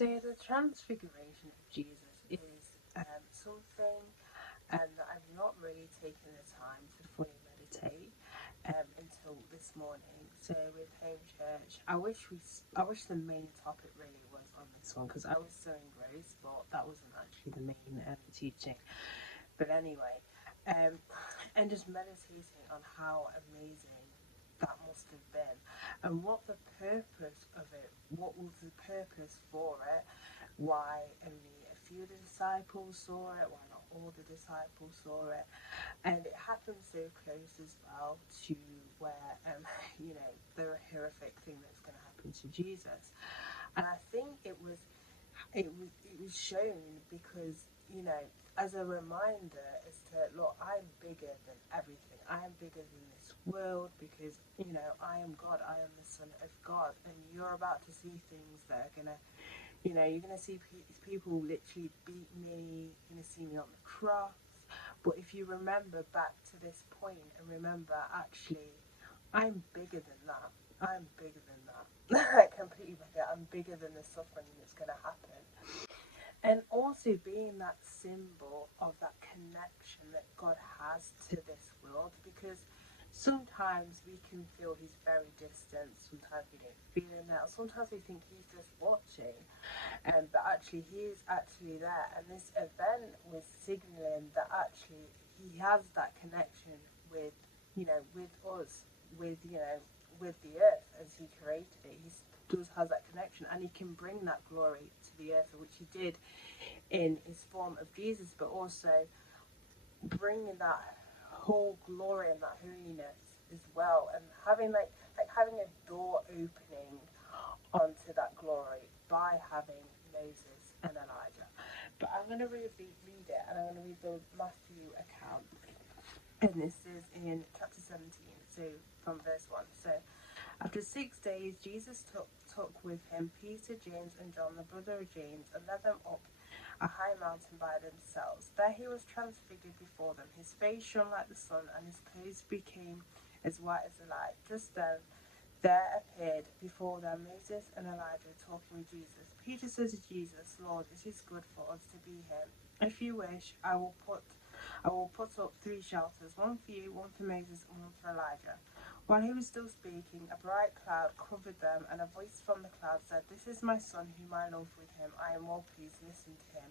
So the transfiguration of Jesus is something that I've not really taken the time to fully meditate until this morning. So with home church, I wish the main topic really was on this one because I was so engrossed, but that wasn't actually the main teaching. But anyway, um, and just meditating on how amazing that must have been and what the purpose of it, what was the purpose for it, why only a few of the disciples saw it, why not all the disciples saw it, and it happened so close as well to where, the horrific thing that's going to happen to Jesus. And I think it was shown because as a reminder as to look, I'm bigger than everything. I am bigger than this world because I am God. I am the Son of God, and you're about to see things that are gonna, you're gonna see people literally beat me. You're gonna see me on the cross. But if you remember back to this point and remember, actually, I'm bigger than that. I'm bigger than that. Completely bigger. I'm bigger than the suffering that's going to happen. And also being that symbol of that connection that God has to this world, because sometimes we can feel he's very distant, sometimes we don't feel him there, sometimes we think he's just watching, but actually he is actually there. And this event was signaling that actually he has that connection with, with us, with, with the earth as he created it. He does has that connection, and he can bring that glory to the earth, which he did in his form of Jesus, but also bringing that whole glory and that holiness as well, and having like having a door opening onto that glory by having Moses and Elijah. But I'm going to read it, and I'm going to read the Matthew account, and this is in chapter 17, so from verse 1. So after 6 days, Jesus took with him Peter, James, and John, the brother of James, and led them up a high mountain by themselves. There he was transfigured before them. His face shone like the sun, and his clothes became as white as the light. Just then there appeared before them Moses and Elijah talking with Jesus. Peter said to Jesus, Lord, it is good for us to be here. If you wish, I will put up 3 shelters, one for you, one for Moses, and one for Elijah. While he was still speaking, a bright cloud covered them, and a voice from the cloud said, This is my son, whom I love. With him I am well pleased. Listen to him.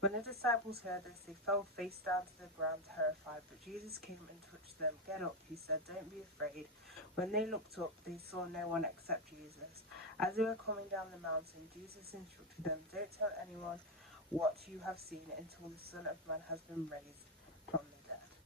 When the disciples heard this, they fell face down to the ground, terrified. But Jesus came and touched them. Get up, he said, don't be afraid. When they looked up, they saw no one except Jesus. As they were coming down the mountain, Jesus instructed them, Don't tell anyone what you have seen until the Son of Man has been raised.